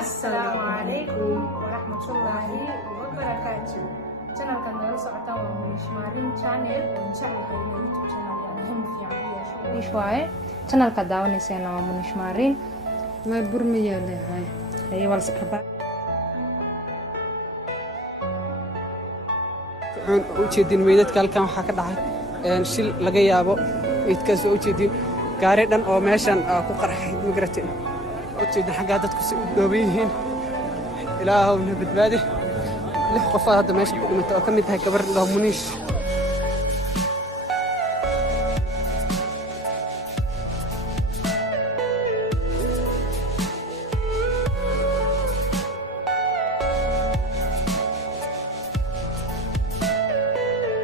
Assalaamu calaykum waraxmatullaahi wabarakaatu. Channelkan nala socotaan waa Munish Maarin Channel oo jeclahay inay YouTube channel muhiim fiican u yeesho. Munish waaye channelka daawanaysan waa Munish Maarin ما برمية لهاي ay wal sakraba. waxaan u jeedin meydadka halkan waxaa ka dhacay shil laga yaabo meydkaas oo u jeedin gaari dhan oo meeshan ku qarxay migrate u jeedin xagga dadku si u dhooban yihiin ilaahowna badbaadi lix qof hadda meesha ku dhimatay oo ka mid tahay gabar loo Munish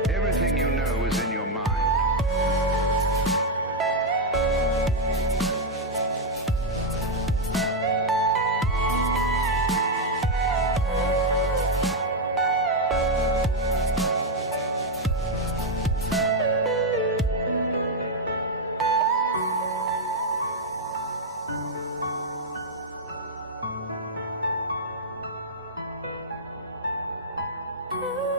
Everything you know is in your mind. Ooh.